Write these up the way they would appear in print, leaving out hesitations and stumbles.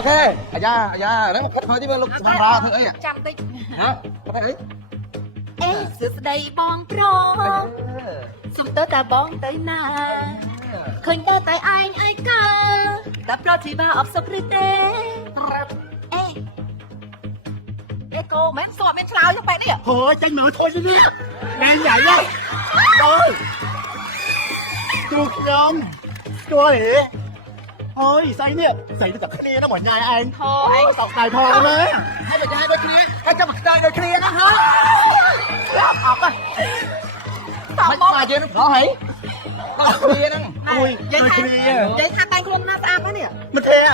ok đấy một cách thôi chứ mà lúc sang ra thôi ấy chăm tích hả có thấy ê sự đây bong pro sum tớ ta bong tới na khơi ta tại anh ai ca ta pro chỉ ba ấp sốc rít tê ê cô mấy sọ mấy sao cho bạn đi à thôi tranh nữa thôi chứ đi đang vậy đó thôi chuột nhom chua đi thôi say nè say tất cả kia nó ngoài nhà anh thôi anh tọc tài thôi đấy hai bên kia hai trăm mặt trời rồi kia đó hả học á mấy mà chưa nó hỉ nó kia đó ui vậy chơi thay kia vậy thay tay không nó sao á nè mình thề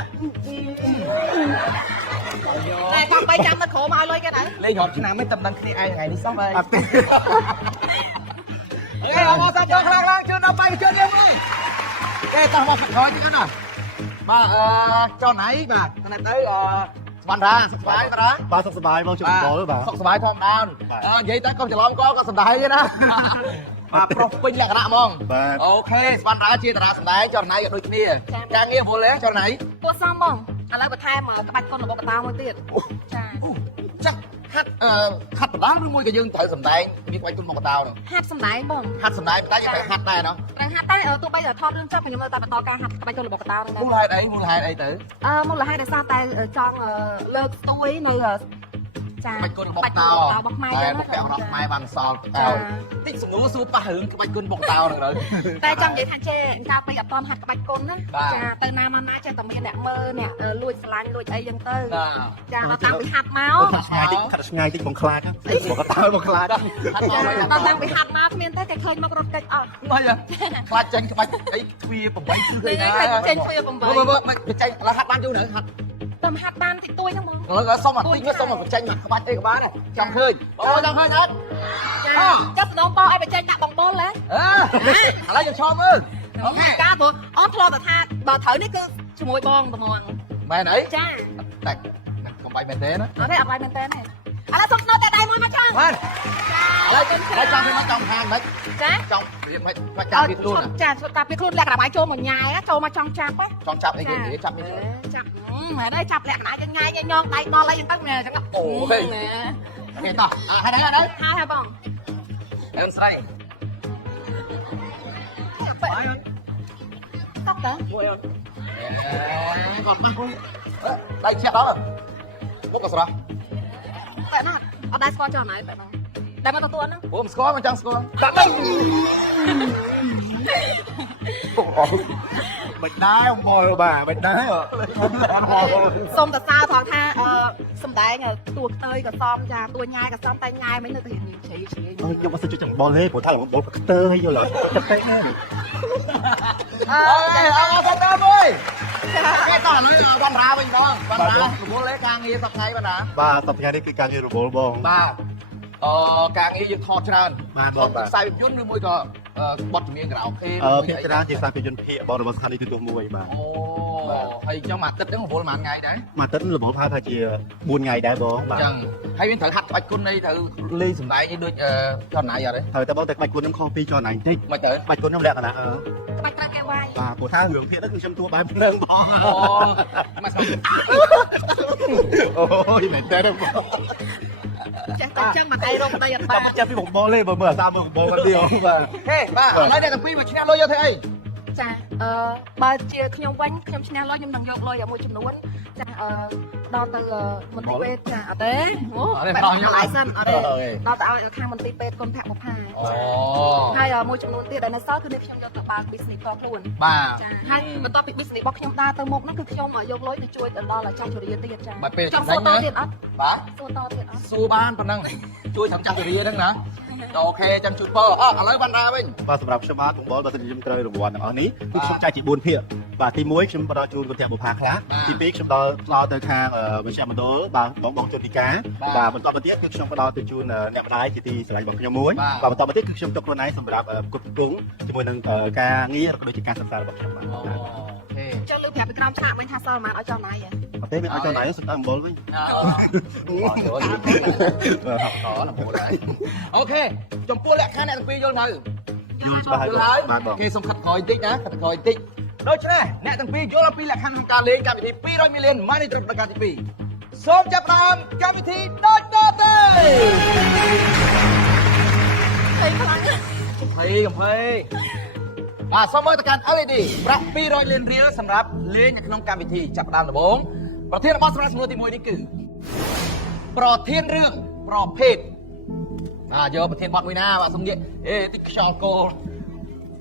này con bay trăm nó khổ mai lên cái này lên hộp nào mấy tâm đăng kia ai ngày đi xong đây à ok ông sao cho khang chưa đâu bay chưa đi em ơi ok tao mau phật thôi chứ nào bà cho nãy bà này tớiวันraสบายปะนะ bà sắp bài bao chục bó bà สบายธรรมดาនិយាយតែកុំច្រឡំក៏សบายទេណាបាទប្រុសពេញលក្ខណៈហ្មងអូខេស្វាន់រាជាតារាសម្ដែងចរណៃក៏ដូចគ្នាការងារវល់ទេចរណៃ ពួកសំបងឥឡូវបន្ថែមក្បាច់កុនរបស់កតាមួយទៀតចា ចាក់ហាត់ហាត់បដាឬមួយក៏យើងត្រូវសម្ដែងមានក្បាច់គុណមកកតោនោះ ហាត់សម្ដែងបង ហាត់សម្ដែងតែយើងត្រូវហាត់ដែរណោះ ត្រូវហាត់តែទោះបីតែថតរឿងចប់ខ្ញុំនៅតែបន្តការហាត់ក្បាច់កុនរបស់កតាហ្នឹង មូលហេតុអីមូលហេតុអីទៅ មូលហេតុដោយសារតែចង់លើកស្ទួយនៅចា ក្បាច់គុណរបស់កតោ របស់ខ្មែរ តែ ចឹង ពាក់របស់ខ្មែរបានសល់កតោតិចសងួរសួរប៉ះរឿងក្បាច់គុណរបស់កតោហ្នឹងទៅ តែចង់និយាយថាចេកាលពេលអត់តហាត់ក្បាច់កុនណាចាទៅណាមកណាចេះតែមានអ្នកមើលអ្នកលួចស្រឡាញ់លួចអីចឹងទៅចាដល់តាំងពីហាត់មក ខាត់ឆ្ងាយតិចបងខ្លាចបងកតើបងខ្លាច ហាត់មក ដល់តាំងពីហាត់មកគ្មានទេតែឃើញមករត់កិច្ចអស់ មកខ្លាចចាញ់ក្បាច់អីទ្វា8គឺឃើញណា ចេញធ្វើ8 មិនចាញ់ឡើយហាត់បានយូរនៅហាត់ តាមហាត់បានតិចតួចហ្នឹងហ្មង ឥឡូវសុំអាតិចសុំមកបញ្ចេញក្បាច់អីក៏បានដែរចង់ឃើញបងចង់ឃើញអត់ ចាចាប់ស្នងបោឲ្យបញ្ចេញដាក់បងបុលហ៎ ឥឡូវយើងឈរមើលអូខេ កាព្រោះអត់ធ្លាប់តែថាបើត្រូវនេះគឺជាមួយបងត្មង មែនអី ចា តែកុំបាយមែនទេណា អត់ទេអត់បាយមែនទេឥឡូវសុំស្នូតែដៃមួយមកចង់ មែនឥឡូវចង់ឃើញចង់ហាងមិន ចា ចង់វាមិនបាច់ចាប់ពីខ្លួន ចាចាប់ពីខ្លួនលក្ខណៈបាយចូលមកញ៉ាយចូលមកចង់ចាប់ ចង់ចាប់អីគេនិយាយចាប់ពីខ្លួន ចាប់មែនទេចាប់លក្ខណៈញ៉ាយញងដៃដល់អីចឹងទៅចឹង អូហេគេតោះហើយហើយហើយ ហើយបង អើស្រី តោះតើ មួយអត់គាត់មកដៃឆាក់ដល់មុខក៏ស្រស់ តែណាអត់ដែរស្គាល់ចុះណាតែបងតែមកទទួលហ្នឹង ព្រោះមិនស្គាល់មិនចង់ស្គាល់ដាក់ដៃ bạch đá ông ngồi bà bạch đá សុំតសើថងថាសំដែងតួខ្ទើយក៏សមចាតួញ៉ាយក៏សមតែញ៉ាយមិននៅតែជ្រីជ្រី nhưng mà sao chưa chẳng bò lên của thằng là bò tơ hay vô lại tơ tê អូខេអរគុណដល់មួយគេតោះនេះបានរាវិញបងបានរារវល់លេការងារសប្តាហ៍បានរា bà tập nhà đi cái càng như robot bò បាទការងារយើងថតច្រើន បាទ ថតខ្សែភាពយន្តឬមួយក៏បទចម្រៀងក្រៅអូខេ ភាគច្រើនជាខ្សែភាពយន្តភាគបរិបទស្ថានីយ៍ទូទៅមួយបាទ អូហើយចង់មកអាទិត្យហ្នឹងរវល់ប្រហែលថ្ងៃដែរ មកទឹករបបផាថាជា4ថ្ងៃដែរបងបាទ ចឹងហើយមានត្រូវហាត់ក្បាច់គុណអីត្រូវលេងសម្ដែងអីដូចចរណៃអត់ទេ ហើយតែបងតែក្បាច់គុណខ្ញុំខុសពីចរណៃបន្តិច មិនទៅ ក្បាច់គុណខ្ញុំលក្ខណៈ ក្បាច់ប្រាក់គេវាយ បាទព្រោះថារឿងភាគហ្នឹងគឺខ្ញុំទួបែបហ្នឹងបង អូមកស្គាល់ អូយមែនតើបង ចេះតែចឹងមកដៃរកដៃអត់ បា បាន ត់ចាប់ពីបងបោលេបើមើលអាសាមើលបងបោមិនទៀតបាទ ហេបាទឥឡូវអ្នកទាំងពីរមកឈ្នះលុយយកធ្វើអី ចាបើជាខ្ញុំវិញខ្ញុំឈ្នះលុយខ្ញុំនឹងយកលុយឲ្យមួយចំនួនចាដល់ទៅមន្ទីរពេទ្យចាអត់ទេអូឡាយសិនអត់ទេដល់ទៅឲ្យខាងមន្ទីរពេទ្យគុំភៈបុផា អូ ហើយមួយចំនួនទៀតដែលនៅសល់គឺនេះខ្ញុំយកទៅបើក business ផ្ទាល់ខ្លួន បាទ ចាហើយបន្ទាប់ពី business របស់ខ្ញុំដើរទៅមុខហ្នឹងគឺខ្ញុំយកលុយទៅជួយទៅដល់ចាស់ជរាទៀតចា បើពេល ចង់ ចំណេ សួ ញ រត ណា ទៀតអត់ បាទ សួរតទៀតអត់ សួរបានប៉ុណ្ណឹងជួយថងចាស់ជរាហ្នឹងណាអូខេចាំជួយពើឥឡូវបានរាវិញ បាទសម្រាប់ខ្ញុំបាទបងបោបើសិនជាខ្ញុំត្រូវរង្វាន់ទាំងអស់នេះគឺខ្ញុំចែកជា4ភាគបាទទី1ខ្ញុំផ្ដល់ជូនគុណភៈបុផាខ្លះទី2ខ្ញុំដល់ផ្ដល់ទៅខាងវិជ្ជាមណ្ឌលបាទបងជនពិការបាទបន្តទៅទៀតគឺខ្ញុំផ្ដល់ទៅជូនអ្នកម្ដាយជាទីស្រឡាញ់របស់ខ្ញុំមួយបាទបន្តទៅទៀតគឺខ្ញុំទុកខ្លួនឯងសម្រាប់គ្រប់គ្រងជាមួយនឹងការងារឬក៏ដូចជាការសិក្សារបស់ខ្ញុំបាទ អូខេ ចុះលើប្រាប់ពីក្រោមឆាកវិញថាសល់ប៉ុន្មានឲ្យចំណាយហ៎ អត់ទេវាឲ្យចុះណៃសុទ្ធតែអំបិលវិញ អូខេចំពោះលក្ខខណ្ឌអ្នកទាំងពីរយល់នៅ យល់ច្បាស់ហើយ ហើយ បាទបង គេសុំខិតក្រោយបន្តិចណាខិតក្រោយបន្តិច ដូច្នេះអ្នកទាំងពីរយល់ពីលក្ខខណ្ឌក្នុងការលេងកម្មវិធី200 million money ត្រឹមប្រការទី2សូមចាប់ផ្ដើមកម្មវិធីដូចតទៅ thấyខ្លាំង កំភៃបាទសូមមើលទៅកាន់ LED ប្រាក់200លានរៀលសម្រាប់លេងនៅក្នុងកម្មវិធីចាប់ផ្ដើមដំបូងប្រធានបទសម្រាប់សំណួរទី1នេះគឺប្រធានរឿងប្រភេទយកប្រធានបទមួយណាបាទសូមនិយាយតិចខ្យល់គោល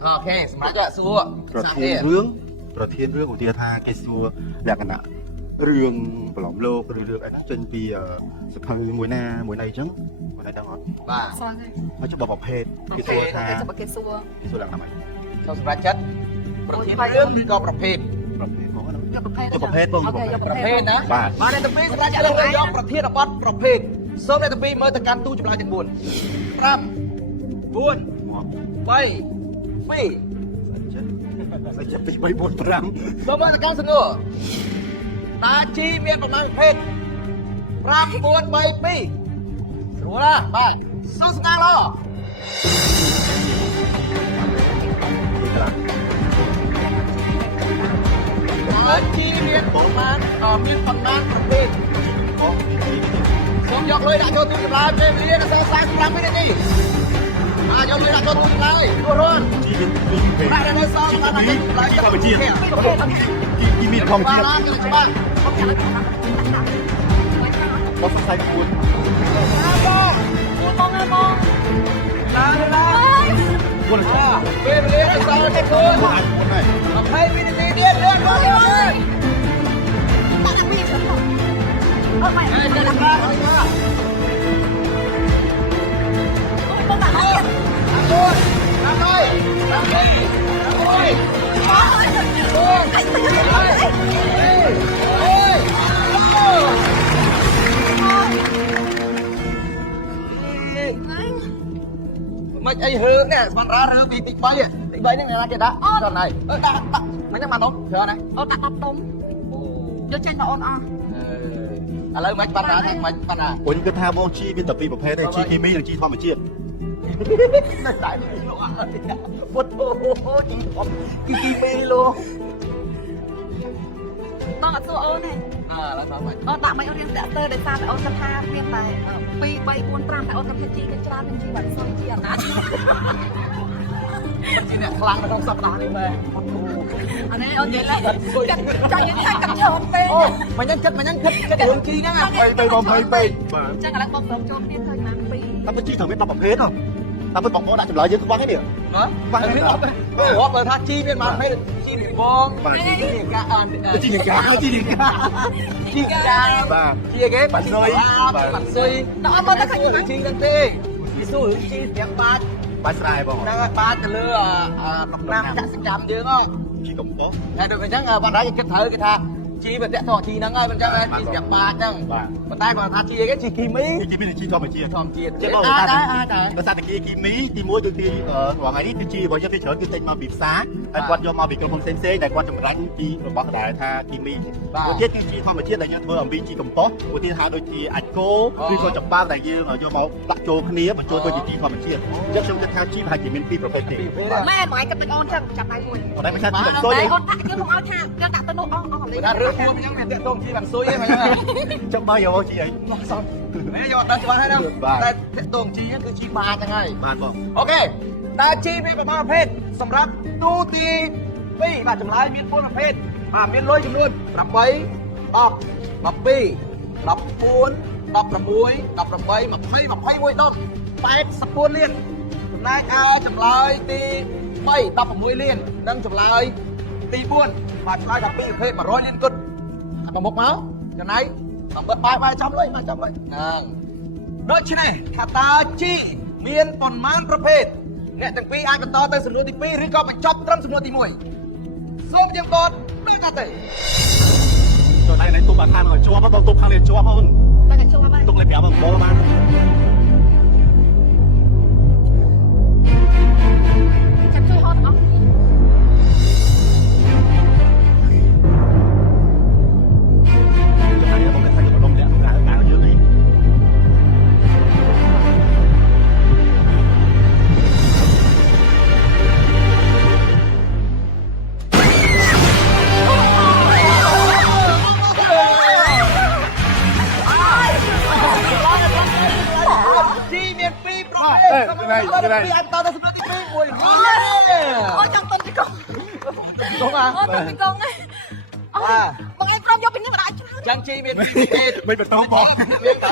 អូខេសម្រាប់សួរ ប្រធានរឿងឧទាហរណ៍ថាគេសួរលក្ខណៈរឿងប្រឡំលោកឬរឿងអីណាចេញពីសភៅមួយណាអញ្ចឹងមិនដឹងអត់ បាទ សោះទេ ហើយច្បាប់ប្រភេទគេសួរថា គេសួរ គេសួរឡើងណាម៉េច សូមសម្រាប់ចិត្តប្រធានរឿងឬក៏ប្រភេទ ប្រភេទផងណា យកប្រភេទ ប្រភេទបង អូខេយកប្រ ប្រ ភេ ភេ ទ ទណា បាទ បាទអ្នកទាំងពីរសម្រាប់ចិត្តលើយកប្រធានបទប្រភេទសូមអ្នកទាំងពីរមើលទៅកាន់ទូចម្លើយទាំង4 5 4 3 2 សាច់ចិត្ត2 3 4 5 សូមមើលទៅកាន់សំណួរតើជីមានប្រមាណប្រភេទ5 4 3 2ស្រួលណាបាទសួរស្ងាឡ ជីមានប្រមាណប្រភេទសូមយកលុយដាក់ចូលទូចម្លើយពេលវេលាដល់45វិនាទីយកលុយដាក់ចូលទូចម្លើយរួចរាល់ ជីមាន2ប្រភេទ ដាក់នៅសល់តាមទូចម្លើយ ជីធម្មជាតិជីមានធម្មជាតិ ច្បាស់ បងសង្ស័យ4 បងណា4 ពេលវេលាដល់សល់តែគូន ហើយ 20វិនាទីទៀតលឿនមកលឿន ដាក់ពីខ្ញុំអត់មិន ហើយទៅដល់ប្រាក់ហើយមក បងដាក់ហើយ អត់អត់ហើយអត់ហើយអើយមិនអីរើនេះស្មានរើពីទី3នេះណាគេដាក់ចុះណៃដាក់មិនហ្នឹងបានអត់ច្រើនណា អូដាក់10ដុំយកចេញទៅអូនអស់ ឥឡូវមិនបានណាមិនបានណា ពុញគិតថាបងជីមានតែ2ប្រភេទទេជីគីមីនិងជីធម្មជាតិ តែលោកអត់ពុតអូជីគីមីលោក បងអត់សួរអូនទេ ឡើងដល់មិន អូនដាក់មិនអូនរៀនតាក់ទើដោយសារតែអូនគិតថាមានតែ2 3 4 5តែអូនគិតថាជីទៅច្រើននឹងជីបាត់សុំជីអត់ណា ជីអ្នកខ្លាំងនៅក្នុងសប្តាហ៍នេះមែន អានេះអូននិយាយឡើងចាញ់និយាយថាកាត់ឈោមពេក អូមិនហ្នឹងគិតរឿងជីហ្នឹង 23 20ពេកបាទ ចឹងឥឡូវបងប្រងចូលគ្នាធ្វើណាពី តែបើជីត្រូវមាន10ប្រភេទហ៎តែបើបងប្អូនដាក់ចម្លើយយើងខ្វះទេនេះ បាទនេះអត់រាប់បើថាជីមានមកពេលជីមានបងជីមានកាអន ជីនឹងការជីនឹងការ ជីកាបាទជីគេបាត់សុយបាត់សុយ ដល់មកទៅខាង ជីហ្នឹងទេជីស៊ូជីស្រាប់បាត់ បាច់ស្រែបង ហ្នឹងបាត់ទៅលើដំណាំកសិកម្មយើងហ៎ ជីកំប៉ុស្ត តែដូចអញ្ចឹងបណ្ដាគេគិតត្រូវគេថាជីវាតាក់ទងជីហ្នឹងហើយមិនចឹងជីស្រាប់បាតចឹងប៉ុន្តែគាត់ថាជីគេជីគីមី ជីគីមីនិងជីធម្មជាតិ ធម្មជាតិ ចេះបងថាដោយសារតែគីមីទី1ដូចទីថ្ងៃនេះគឺជីរបស់យើងទីច្រើនគឺចេញមកពីផ្សារហើយគាត់យកមកពីក្រុមហ៊ុនផ្សេងៗដែលគាត់ចម្រាញ់ជីរបស់ដែលថាគីមីមួយទៀតគឺជីធម្មជាតិដែលយើងធ្វើអំពីជីកំប៉ុស្តឧទាហរណ៍ដូចជាអាចគោឬក៏ចំបើដែលយើងយកមកដាក់ចូលគ្នាបញ្ចូលទៅជាជីធម្មជាតិអញ្ចឹងខ្ញុំគិតថាជីប្រហែលជាមាន2ប្រភេទទេ ម៉ែម៉ែគិតតែអូនចឹងចាប់ដៃមួយ ប៉ុន្តែមិនថាជីសុយ តែអូនដាក់យើងមកឲ្យថាយើងដាក់ទៅនោះអស់លេង ថារឿងពួរអញ្ចឹងមានតាក់ទងជីបានស៊ុយហ្នឹងអញ្ចឹង ចង់មកយកជីអី មកសតមែនយកដល់ច្បាស់ហើយណាតែតាក់ទងជីហ្នឹងគឺជីបាអញ្ចឹងហើយ បានបង អូខេតើជីមានប្រមាណប្រភេទសម្រាប់ទូទី2បាទចម្លើយមាន4ប្រភេទមានលុយចំនួន8 10 12 14 16 18 21ដុំ84លានចំណែកឯចម្លើយទី3 16លាននិងចម្លើយទី4បាទឆ្លើយថា2ប្រភេទ100លានគត់មកមុខមកចំណែកតំបើបាយចាំលុយមកចាំលុយហ្នឹងដូច្នេះថាតើជីមានប៉ុន្មានប្រភេទអ្នកទាំងពីរអាចបន្តទៅសំណួរទី2ឬក៏បញ្ចប់ត្រឹមសំណួរទី1សូមយើងបត់ដូចថាទៅ ចូលតែទុកបានខាងមកជាប់បងទុកខាងនេះជាប់អូន តែកាចូលហើយ ទុកលេខ5មកបងបាន ចាំជួយហត់អស់ ចាំតែបងគេថាយកដុំលាក់ក្រៅក្រៅយើងនេះ អ ពីអត់តទៅសំណួរទី2មួយអូចង់តន់ទីកង កងអា អូតន់ទីកងហ្នឹងបងឯងព្រមយកពីនេះមកដាក់ច្រើន ចឹងជីមានពីពេទ្យ មិនបន្តបង មានទៅ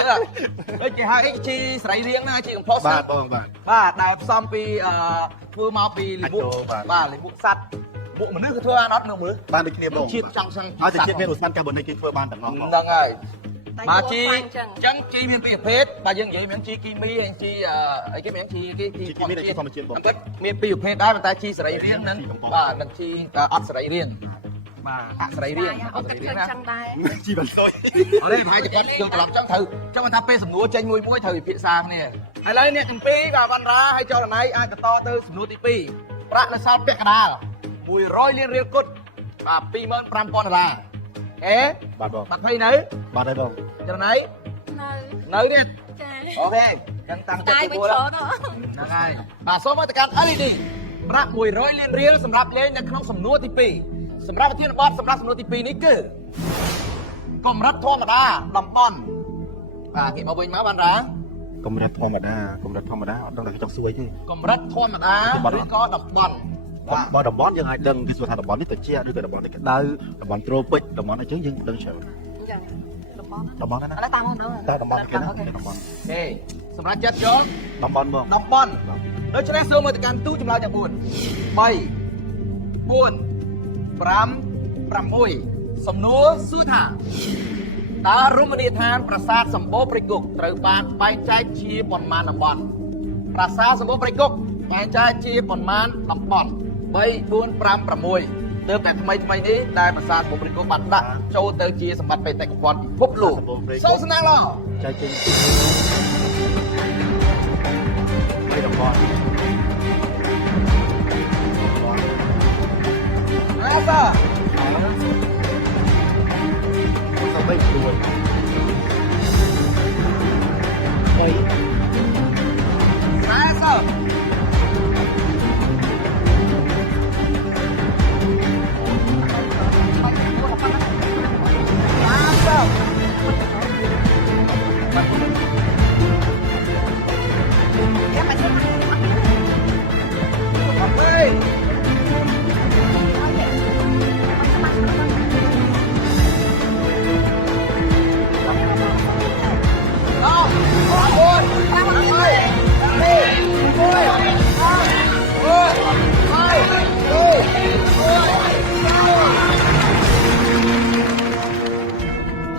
ដូចគេហៅជីស្រីរៀងណាជីកំផុស បាទបងបាទ បាទដែលផ្សំពីធ្វើមកពីលីបុកបាទលីបុកសัตว์បុកមនុស្សក៏ធ្វើអត់នៅមើល បានដូចគ្នាបង ជាតិចង់សឹង ហើយតែជាតិមានឧស្សាហកម្មកាបូនិកគេធ្វើបានទាំងអស់ ហ្នឹងហើយបាទជីចឹងជីមានពីរប្រភេទបាទយើងនិយាយមានជីគីមីហើយជីអីគេមានជីធម្មជាតិបងពិតមានពីរប្រភេទដែរប៉ុន្តែជីសរីរាង្គនិងបាទនិងជីអត់សរីរាង្គបាទអសរីរាង្គអត់សរីរាង្គណា ចឹងដែរ ជីបន្ថយ អរេប្រហែលជាគាត់យើងត្រឡប់ចឹងត្រូវចឹងថាពេលសំណួរចេញមួយត្រូវពិភាក្សាគ្នាឥឡូវអ្នកទាំងពីរក៏វណ្ណរាហើយចលណៃអាចបន្តទៅសំណួរទី2ប្រាក់នៅសល់ពាក់កណ្ដាល100លានរៀលគត់បាទ $25,000 អេ បាទបង បាត់ភ័យនៅ បាទហើយបង ចលណៃ នៅ នៅទៀត ចា អូខេចឹងតាំងចិត្ត តែ ទៅ វា មួយ ច្រើនហ៎ ហ្នឹងហើយបាទសូមមកទៅកាន់ LED ប្រាក់100លានរៀលសម្រាប់លេងនៅក្នុងសំណួរទី2សម្រាប់ប្រធានបទសម្រាប់សំណួរទី2នេះគឺកម្រិតធម្មតាតំបន់បាទគេមកវិញមកបានរា កម្រិតធម្មតាអត់ដឹងថាចង់សួយទេ កម្រិតធម្មតាឬក៏តំបន់បាទ បើតំបន់យើងអាចដឹងគេសួរថាតំបន់នេះត្រជាក់ឬក៏តំបន់នេះក្តៅតំបន់ត្រូពិកតំបន់អីចឹងយើងដឹងច្រើន ចឹងតំបន់ តំបន់ណា ឥឡូវតាមមកដល់ តែតំបន់គេណាតំបន់ ទេសម្រាប់ចិត្តយក តំបន់បង តំបន់ដូច្នេះសូមមកទៅកាន់ទូចម្លើយទាំង4 3 4 5 6សំណួរសួរថាតើរមណីយដ្ឋានប្រាសាទសម្បូរព្រៃគុកត្រូវបានបែងចែកជាប៉ុន្មានតំបន់ប្រាសាទសម្បូរព្រៃគុកបែងចែកជាប៉ុន្មានតំបន់3 4 5 6ទើបតែថ្មីនេះដែលប្រាសាទសម្បូរព្រៃគុកបានដាក់ចូលទៅជាសម្បត្តិបេតិកភណ្ឌពិភពលោកសូមស្នើឡង ចែកចេញពីតំបន់ ណាសា ទៅបីខ្លួន ណាសា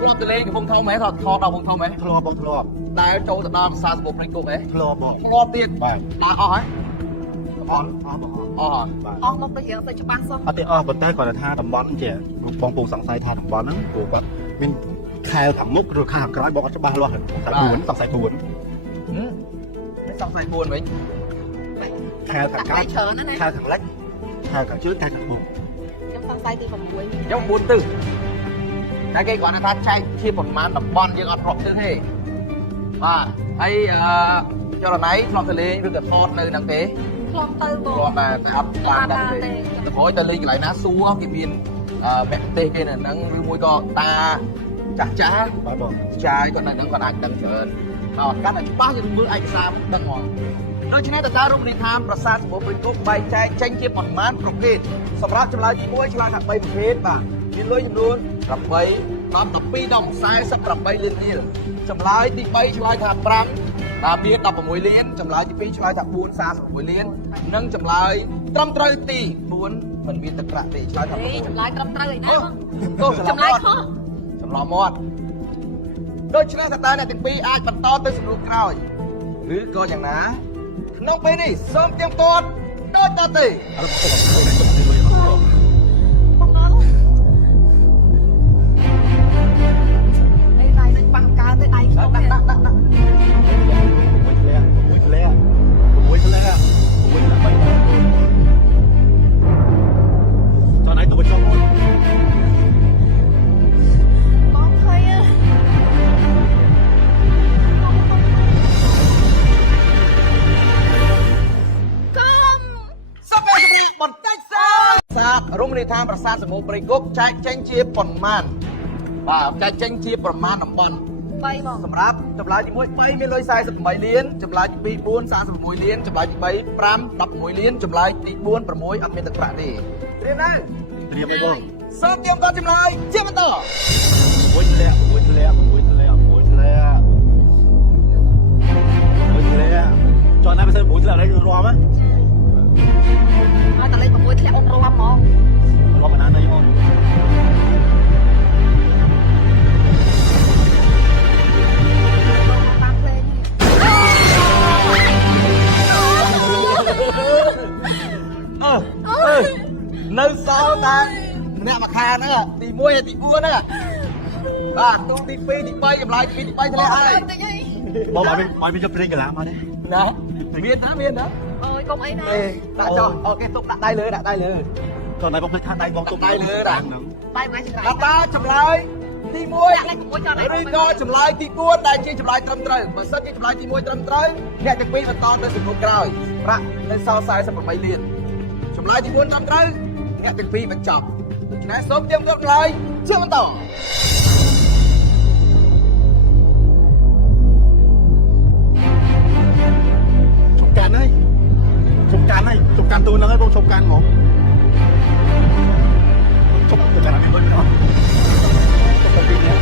ធ្លាប់ទៅលេងកំពង់ធំហ៎ថតដល់កំពង់ធំហ៎ ធ្លាប់បងធ្លាប់ ដែលចូលទៅដល់ប្រាសាទសម្បូរព្រៃគុកហ៎ ធ្លាប់បង ធ្លាប់ទៀត បាទ ដើរអស់ហ៎ អស់បង អស់ បាទ អស់មកទៅយើងទៅច្បាស់សោះ អត់ទេអស់ប៉ុន្តែគាត់ថាតំបន់ចេះបងពងសង្ស័យថាតំបន់ហ្នឹងព្រោះគាត់មានខែខាងមុខឬខាងក្រោយបងអត់ច្បាស់លាស់តែ4សង្ស័យ4 មិនសង្ស័យ4វិញ ខែខាងកើត ច្រើនណាស់ណា ខែខាងលិចខែខាងជើងខែខាងមុខ ខ្ញុំសង្ស័យទី6 ខ្ញុំ4ទិសតែគេគាត់ថាចែកជាប្រមាណតំបន់យើងអត់រាប់ទិសទេបាទហើយចលណៃធ្លាប់ទៅលេងឬក៏ថតនៅហ្នឹងទេ ខ្លំទៅបង ធ្លាប់តែអត់បានដឹងទេទៅក្រោយទៅលេងកន្លែងណាសួរគេមានមគ្គុទេសគេនៅហ្នឹងឬមួយក៏តាចាស់ បាទបង ចាយគាត់នៅហ្នឹងគាត់អាចដឹងច្រើនដល់កាន់តែច្បាស់យើងមើលឯកសារដឹងហ្មងដូច្នេះតើរមណីយដ្ឋានប្រាសាទសម្បូរព្រៃគុកបែងចែកចេញជាប៉ុន្មានប្រភេទសម្រាប់ចម្លើយទី1ឆ្លើយថា3ប្រភេទបាទមានលុយចំនួន8 12ដុំ48លានរៀលចម្លើយទី3ឆ្លើយថា5បាទមាន16លានចម្លើយទី2ឆ្លើយថា4 46លាននិងចម្លើយត្រឹមត្រូវទី4មិនមានទឹកប្រាក់ទេឆ្លើយថា នេះចម្លើយត្រឹមត្រូវឯណា ទោះ ចម្លើយខុស ចម្លងមាត់ដូច្នេះតើអ្នកទាំងពីរអាចបន្តទៅសំណួរក្រោយឬក៏យ៉ាងណាក្នុងពេលនេះសូមទៀងទាត់ដូចតទៅ បងអើយដៃនឹងបាំងកើតទៅដៃខ្ញុំ ដាក់ដាក់ដាក់ដាក់ មួយធ្លាក់តោះណៃទៅបញ្ចុះមួយ បងភ័យអើ សពពេលបន្តិចសិនសាទរមណីយដ្ឋានប្រាសាទសម្បូរព្រៃគុកចែកចេញជាប៉ុន្មានបាទចែកចេញជាប្រមាណតំបន់ 3 មក សម្រាប់ចម្លើយទី1 3មានលុយ48លានចម្លើយទី2 4 46លានចម្លើយទី3 5 16លានចម្លើយទី4 6អត់មានទឹកប្រាក់ទេត្រៀមណា ត្រៀមទេបង សូមត្រៀមការចម្លើយជាបន្ត មួយធ្លាក់មួយធ្លាក់មួយធ្លាក់មួយធ្លាក់មួយធ្លាក់ចុះណាមិនសិនមួយធ្លាក់đấyរួមហ៎ ហើយតលេខ6ធ្លាក់អូនរួមហ្មង រួមបណ្ណានេះអូន តាមភ្លេង នៅសល់តែម្នាក់មកខានហ្នឹងទី1ហើយទី4ហ្នឹងបាទទូទី2ទី3ចម្លើយទី2ទី3ធ្លាក់ហើយ តិចហី បងមកមានចុះព្រៀងកន្លះមកនេះ ណាមានណា អើយកុំអីណា ទេដាក់ចុះអូខេទុកដាក់ដៃលើដាក់ដៃលើ ចុះណៃបងភ្លេចថាដៃបងទុក ដៃលើដាក់ ហ្នឹង បាយបាយច្រៃ ដល់តាចម្លើយទី ដាក់លេខ6ចុះណា 1ឬក៏ចម្លើយទី4ដែលជាចម្លើយត្រឹមត្រូវបើសិនជាចម្លើយទី1ត្រឹមត្រូវអ្នកទាំងពីរបន្តទៅសំណួរក្រោយប្រាក់នៅសល់48លានចម្លើយទី4ត្រឹមត្រូវអ្នកទាំងពីរបញ្ចប់ដូច្នេះសូមត្រៀមខ្លួនចម្លើយជាបន្ត ជុំកាន់ហើយជុំកាន់ហើយជុំកាន់ទូហ្នឹងហើយបងជុំកាន់ហ្មងជុំទៅកាន់នេះវិញអត់ទៅពីនេះ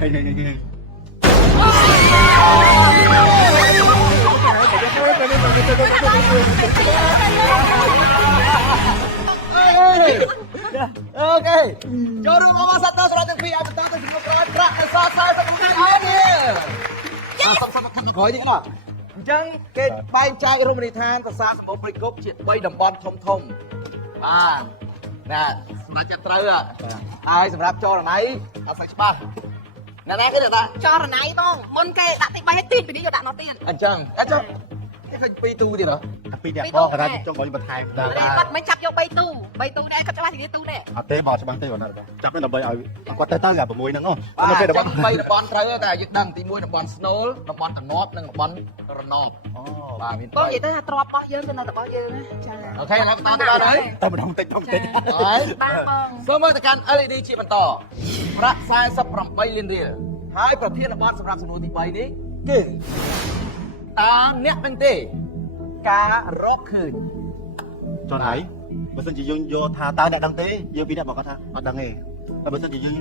ហេហេហេ អូខេចូលរួមមកសាទរសម្រាប់ទាំងពីរឲ្យបន្តទៅសំណួរក្រោយប្រាក់នៅសល់48លាននេះសុំខណ្ឌក្រោយនេះណាអញ្ចឹងគេបែងចែករមណីយដ្ឋានប្រាសាទសម្បូរព្រៃគុកជា3តំបន់ធំបាទណាសម្រាប់ចិត្តត្រូវហើយសម្រាប់ចរណៃអត់ស្អាតច្បាស់ណាគេដាក់ ចរណៃបងមុនគេដាក់ទី3ឲ្យទីពីនេះយកដាក់នោះទៀត អញ្ចឹងគេឃើញ2ទូទៀតហ៎ តែពីរអ្នកបងគាត់ចង់ឲ្យបន្ថែមដល់ គាត់មិនចាប់យក3ទូដែរគាត់ច្បាស់ទីទូដែរ អត់ទេបងច្បាស់ទេបងណាចាប់ទៅដើម្បីឲ្យគាត់ទៅអា6ហ្នឹងហ៎ បាទ ពេល ចាំ ដល់ 3តំបន់ត្រូវតែយើងដឹងទី1តំបន់ស្នូលតំបន់តំណប់និងតំបន់រណប អូ បាទមាន បងនិយាយទៅថាទ្របរបស់យើងគឺនៅរបស់យើងណាចា អូខេឥឡូវបន្តទៅដល់ហើយ តែម្ដងតិចម្ដងតិច ហើយ បាទបង សូមមើលទៅកាន់ LED ជាបន្តប្រាក់48លានរៀលហើយប្រធានបទសម្រាប់សំណួរទី3នេះគឺតើអ្នកដឹងទេការរកឃើញ ចុះហើយបើសិនជាយើងយកថាតើអ្នកដឹងទេយើងពីរអ្នកบอกគាត់ថាអត់ដឹងទេតែបើសិនជាយើង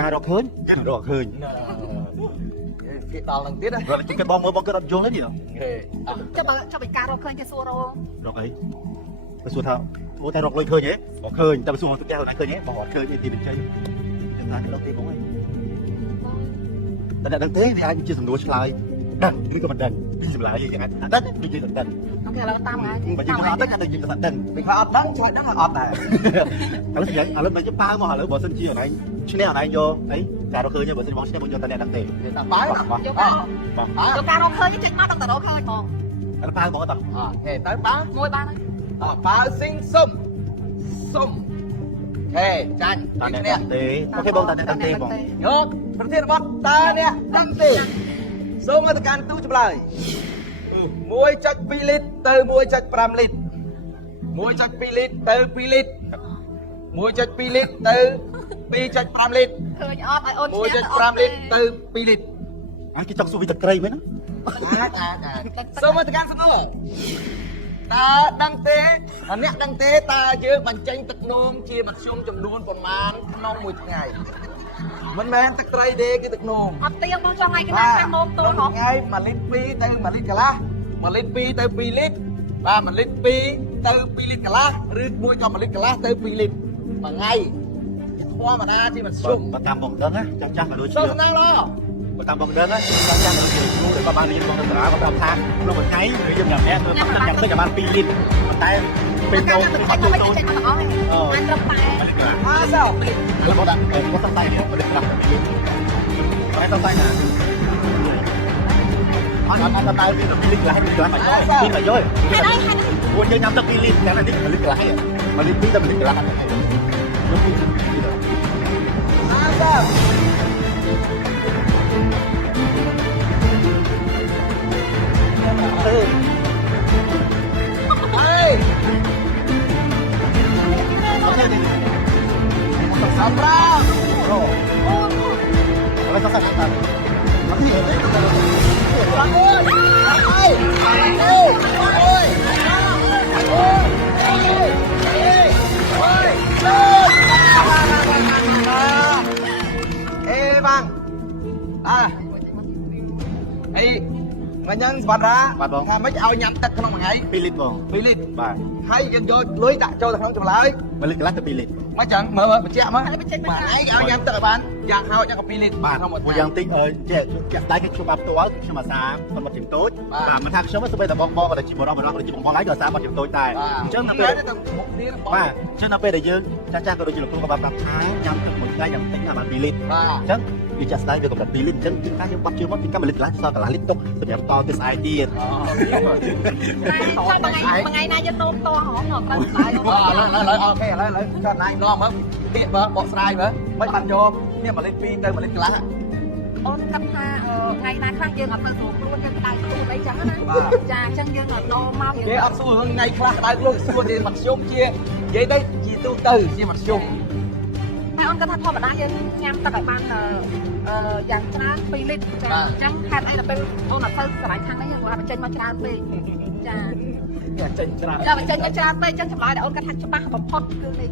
ការរកឃើញគេរកឃើញ គេដល់នឹងទៀតណា រកគេបងមើលបងគាត់អត់យល់ទេនេះ ចាំបើការរកឃើញគេសួររង រកអីបើសួរថាមកតែរកលុយឃើញហ៎បងឃើញតែបើសួរទៅផ្ទះខ្លួនឯងឃើញហ៎បងអត់ឃើញទេទីបញ្ចេញគេថារកទេបងឯងតែអ្នកដឹងទេវាអាចជាសំណួរឆ្លើយដឹងឬក៏មិនដឹងពីចម្លើយយើងអាចដឹងពីយើងដឹង អូខេឥឡូវតាមហើយ បើយើងអត់ដឹងតែយើងថាដឹង ពេលខ្លះអត់ដឹងឆ្លើយដឹងអត់ដែរ ឥឡូវឥឡូវមិនយើងប៉ាមកឥឡូវបើសិនជាអនឡាញឈ្នះអនឡាញយកអីការរកឃើញបើសិនបងឈ្នះបងយកតែអ្នកដឹងទេ គេថាបើ យកការរកឃើញចេញមកដល់តែរកឃើញបង ឥឡូវប៉ាបងអត់តោះ អូខេទៅបើ មួយបានហើយ បើស៊ីងសុំហេចាញ់ តែអ្នកដឹងទេអូខេបងតែអ្នកដឹងទេបង យកប្រធានបទតើអ្នកដឹងទេសូមមកទៅកាន់ទូចម្លើយ 1.2 លីត្រទៅ 1.5 លីត្រ 1.2 លីត្រទៅ 2 លីត្រ 1.2 លីត្រទៅ 2.5 លីត្រ ឃើញអត់ឲ្យអូន 1.5 លីត្រទៅ 2 លីត្រ អាចគេចង់សួរវិទឹកត្រីមែនណា អាចសូមមកទៅកាន់សំណួរតើដឹងទេអ្នកដឹងទេតើយើងបញ្ចេញទឹកនោមជាមធ្យមចំនួនប្រមាណក្នុងមួយថ្ងៃមិនមែនទឹកត្រីទេគឺទឹកនោម អត់ទៀងមកចង់ឲ្យគេណាខាងនោមទូនោះ ថ្ងៃ1លីត្រ2ទៅ1លីត្រកន្លះ1លីត្រ2ទៅ2លីត្របាទ1លីត្រ2ទៅ2លីត្រកន្លះឬមួយក៏1លីត្រកន្លះទៅ2លីត្រមួយថ្ងៃធម្មតាជាមធ្យម បើតាមបងដឹងណាចាស់ៗក៏ដូច សូ ជា មស្នើល្អ បើតាមបងដឹងណាចាស់ៗក៏ដូចជាគ្រូដែលបានរៀនបងទៅសាលាគាត់ប្រាប់ថាក្នុងមួយថ្ងៃឬយើងញ៉ាំអ្នកគឺខ្ញុំញ៉ាំទឹកប្រហែល2លីត្រតែពេល កា ទៅ រ ទៅ ទៅ បាត់ ទៅ ទៅ ទៅ ទៅ ចេញមកទាំងអស់ហើយមិនត្រឹមតែ អើសោ ឥឡូវបងដាក់បងសង្ស័យនេះមិនដឹងខ្លះតែសង្ស័យណាអត់អត់តែវាទៅ2លីត្រកន្លះ2លីត្រកន្លះមកពីមកយក ហេតុអីហេតុអី ពួកយើងញ៉ាំទឹក2លីត្រតែនេះ1លីត្រកន្លះ1លីត្រ2ទៅ1លីត្រកន្លះហ្នឹងហើយយក2លីត្រ អើសោអេ អូខេ សម្រាប់ អូ អូ ឥឡូវសង្ស័យ mà nhân vật ra mà mấy ao nhắm tật không ngày Philip hay dân vô lưới đại cho thằng chụp lại mà lịch lát từ Philip mấy trận mở mà chạm á mà ấy ao nhắm tật bạn giang hao cho Philip bạn không một giang tinh chạy tay cái chụp áp tối nhưng mà xa còn một điểm tối và mình thằng sớm mới bây giờ bong bong và chỉ một rau chỉ bong lái giờ xa một điểm tối tài chứ nó mà chứ nó bây giờ dương cha tôi chỉ là tôi có 3 tháng nhắm tật một cái nhắm tính là bạn Philip chứ vì chặt tay vềกับปีลิ้นฉันถ้ายังปักชื่อว่าพี่ก็มาลิ้นไลฟ์สไตล์กับลิ้นต้องแสดงต่อที่ไอเดีย mà ngày nay dân tôm to hỏng ngọt tao lại lại ok lại cho này ngon mất tiện mất bọ sai mất mấy bạn vô nè mà lên pin đây mà lên lá ôn cấp ha ngày nay khác dân ở phân số luôn dân đại số đấy trắng á trà chân dân ở đâu mau vậy ấp xu hướng ngày khác đại luôn xu thì mặt xung chia vậy đây chỉ tu từ chia mặt xung hai ông có thằng mà đang dân nhắm ta phải ban dạng trắng pin lên trắng hai anh là bên ông là phân cả thằng đấy nhưng mà bên trên mà trắng pin trà là bên trên mà trắng pin chân chụp lại để ông có thằng chụp bác bọc phốt cứ đi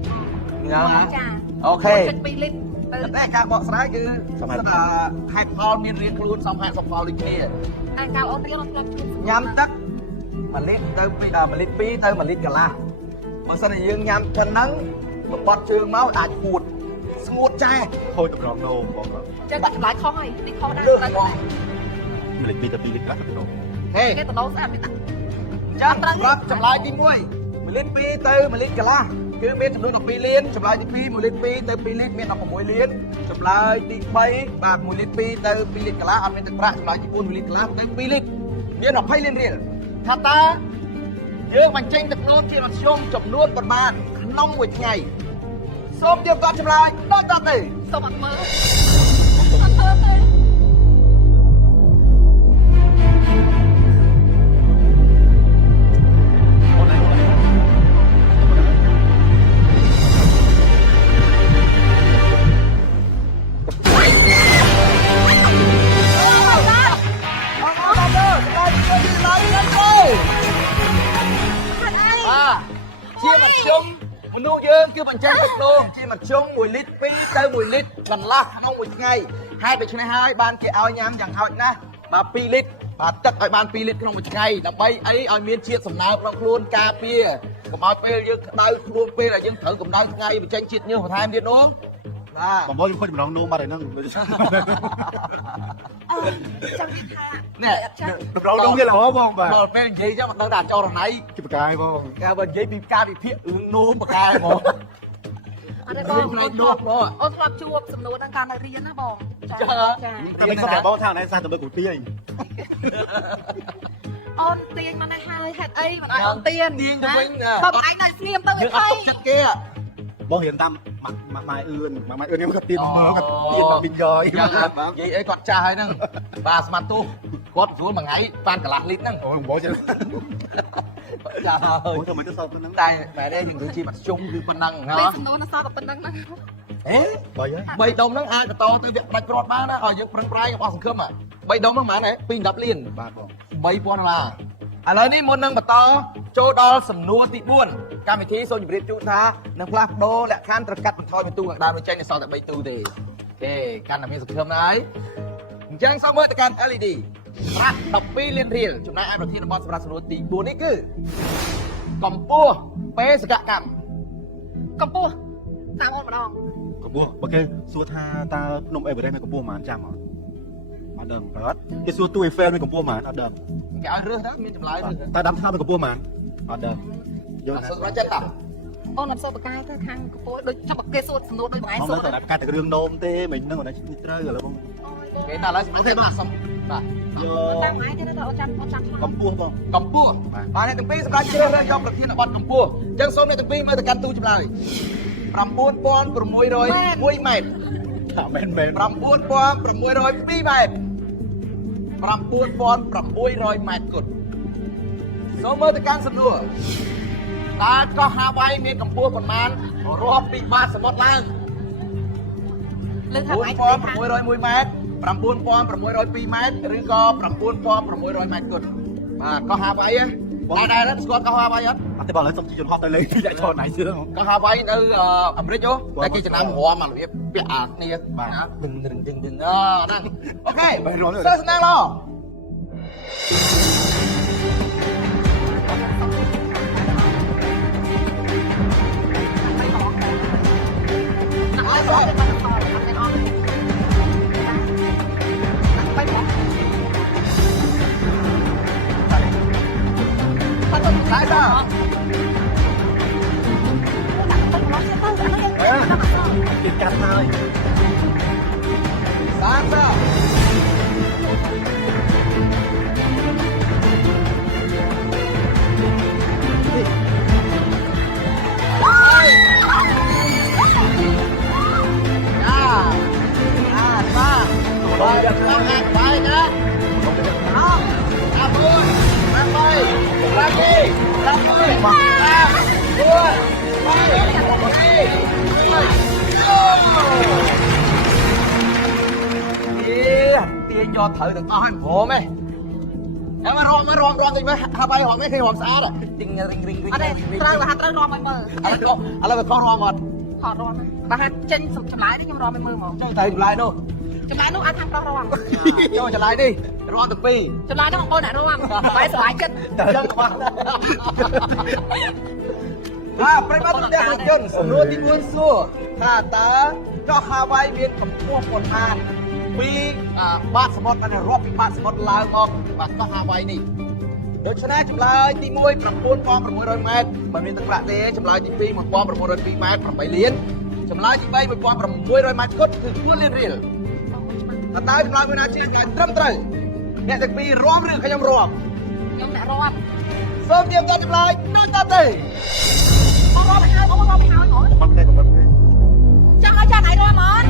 ok pin lên តែការបកស្រាយគឺហេតុផលមានរៀងខ្លួនសំហាក់សំផលដូចគ្នា អាកាលអូនរៀនអត់ស្គាល់ ញ៉ាំទឹក1លីត្រទៅ1លីត្រ2ទៅ1លីត្រកន្លះបើសិនជាយើងញ៉ាំប៉ុណ្ណឹងបត់ជើងមកអាចពួតស្ងួតចាស់ខូចតម្រងនោមបង ចឹងតែឆ្លាយខុសហើយនេះខុសដែរតែ1លីត្រ2ទៅ2លីត្រកន្លះទៅនោម ហេគេទៅដោស្អាតនេះចឹងរាប់ចម្លើយទី1 1លីត្រ2ទៅ1លីត្រកន្លះគឺមានចំនួន12លានចម្លើយទី2 1លីត្រ2ទៅ2លីត្រមាន16លានចម្លើយទី3បាទ1លីត្រ2ទៅ2លីត្រកន្លះអត់មានទឹកប្រាក់ចម្លើយទី4 1លីត្រកន្លះទៅ2លីត្រមាន20លានរៀលថាតើយើងបញ្ចេញទឹកនោមជាមធ្យមចំនួនប៉ុន្មានក្នុងមួយថ្ងៃសូមយកគាត់ចម្លើយដល់តទៅសូមអត់មើលជាមធ្យមមនុស្សយើងគឺបញ្ចេញទឹកនោមជាមធ្យម1លីត្រ2ទៅ1លីត្រកន្លះក្នុងមួយថ្ងៃហេតុដូច្នេះហើយបានគេឲ្យញ៉ាំយ៉ាងហោចណាស់បាទ2លីត្របាទទឹកឲ្យបាន2លីត្រក្នុងមួយថ្ងៃដើម្បីអីឲ្យមានជាតិសំណើមក្នុងខ្លួនការពារកុំឲ្យពេលយើងក្តៅខ្លួនពេលដែលយើងត្រូវកម្ដៅថ្ងៃបញ្ចេញជាតិញើសបន្ថែមទៀតនោះបាទបងខ្ញុំខូចតម្រងនោមមកហើយហ្នឹងចាំនិយាយថានេះតម្រងនោមគេល្អបងបាទបើពេលនិយាយចឹងមិនដឹងថាចរណៃជិបកាយបងគេបើនិយាយពីការវិភាគរឿងនោមបកាយហ្មងអត់ទេបងអូនធ្លាប់ជួបសំណួរហ្នឹងកាលនៅរៀនណាបងចាតែមិនគាត់បងថាណែសាទៅមើលគូទាយអូនទាញមកណាហើយហេតុអីមិនឲ្យអូនទាញទៅវិញបើបងឯងនៅស្ងៀមទៅវាអត់ទុកចិត្តគេបងរៀនតាមម៉ែអឿនខ្ញុំគាត់ទៀនមើលគាត់ទៀនដល់ពីយ៉យបងនិយាយអីគាត់ចាស់ហើយហ្នឹងបាទស្មាត់ទូគាត់ស្រួលមួយថ្ងៃបានកន្លះលីត្រហ្នឹងអូបងចាចាហើយបងទៅមិនទៅសល់ប៉ុណ្ណឹងតែម៉ែនេះយើងគឺជាបាត់ជុំគឺប៉ុណ្ណឹងហ៎ពេលសំណួរនៅសល់តែប៉ុណ្ណឹងណាហេ3ដុំហ្នឹងអាចបន្តទៅវគ្គផ្ដាច់ព្រាត់បានណាឲ្យយើងប្រឹងប្រែងរបស់សង្ឃឹម3ដុំហ្នឹងប៉ុន្មានហ៎210លានបាទបង$3000ឥឡូវនេះមុននឹងបន្តចូលដល់សំណួរទី4កម្មវិធីសូមជម្រាបជូនថានឹងផ្លាស់ប្ដូរលក្ខខណ្ឌត្រកាត់បន្ថយបន្ទូខាងដើមបញ្ចេញនៅសល់តែ3ទូទេអូខេកាន់តែមានសង្ឃឹមណាស់ហើយអញ្ចឹងសូមមើលទៅកាន់ LED ប្រាក់12លានរៀលចំណែកឯប្រធានបទសម្រាប់សំណួរទី4នេះគឺកម្ពស់បេសកកម្មកម្ពស់តាមអូនម្ដងកម្ពស់បើគេសួរថាតើភ្នំអេវើរេសមានកម្ពស់ប៉ុន្មានចាំអត់ដឹងអត់គេសួរទូអេហ្វែលមានកម្ពស់ប៉ុន្មានអត់ដឹងគេឲ្យរើសទៅមានចម្លើយតែដាំថ្នោតមានកម្ពស់ប៉ុន្មានអត់ដឹងយកណាសម្រាប់ចិត្តតាអូនអត់សូវបកាយទៅខាងកម្ពស់ដូចចាប់គេសួរសំណួរដូចបងឯងសួរតែកាត់តែរឿងនោមទេមិញហ្នឹងគាត់ត្រូវឥឡូវបងគេតែឥឡូវអូខេបាទសុំបាទតាមឯងទេដល់អូនចាំកម្ពស់បងកម្ពស់បាទអ្នកទាំងពីរសម្រាប់ជ្រើសរើសយកប្រធានបទកម្ពស់អញ្ចឹងសូមអ្នកទាំងពីរមើលទៅកាន់ទូចម្លើយ9601ម៉ែត្រថាមែន9602ម៉ែត្រ9600ម៉ែត្រគត់សូមមើលទៅកាន់សំណួរតើកោះហាវ៉ៃមានកម្ពស់ប៉ុន្មានរាប់ពីបាតសមុទ្រឡើងលើកហាវ៉ៃ9601ម៉ែត្រ 9,602 ម៉ែត្រឬក៏ 9,600 ម៉ែត្រគត់បាទកោះហាវ៉ៃដែរស្គាល់កោះហាវ៉ៃអត់ អត់ទេបងឡើយសុំជិះយន្តហោះទៅលេងពីដាក់ឈរណៃជឿ កោះហាវ៉ៃនៅអាមេរិកតែគេចំណាំរំមករបៀបពាក់អាគ្នាបាទហ្នឹងអូខេសើស្នាឡោ Tại sao? Tiền cắt thôi. Tại sao? Tiên cho thử được to em khổ mày em mà ron thì mới hai bay hòn cái khi hòn xá rồi chừng ring ở đây trâu là hạt trâu ron mày mơ à là con ron một họ ron mà hạt chân sụp chầm lái đấy nhưng ron mày mơ mà chơi thầy chụp lại đâu chầm lái nó ăn thằng trâu ron cho chụp lại đi ron từ pi chầm lái nó không coi nè ron phải sải chân chân của bạn à phải bắt được chân nuôi thì nuôi xua thà ta cho hai bay biến cầm cua một an pi baสมดมันรอบปีbaสมดลาวออกบัดก็หาไว้นี่โดยชนะจำลายที่มวยประมูลความประมูล100 เมตรมันมีตั้งประเทศจำลายที่ปีมันความประมูล100 เมตรประมาณเลี้ยนจำลายที่ใบมันความประมูล100 เมตรก็คือพูดเรียนแต่ตายจำลายเวลาเชี่ยการตรำตรึงเนี่ยจากปีร้อมหรือขยำรวม nhưng mẹ ron เสริมเตรียมการจำลายนั่งตาตี con ron mày hai nổi Bắt đây còn bắt đây. chắc ở cha này ron mà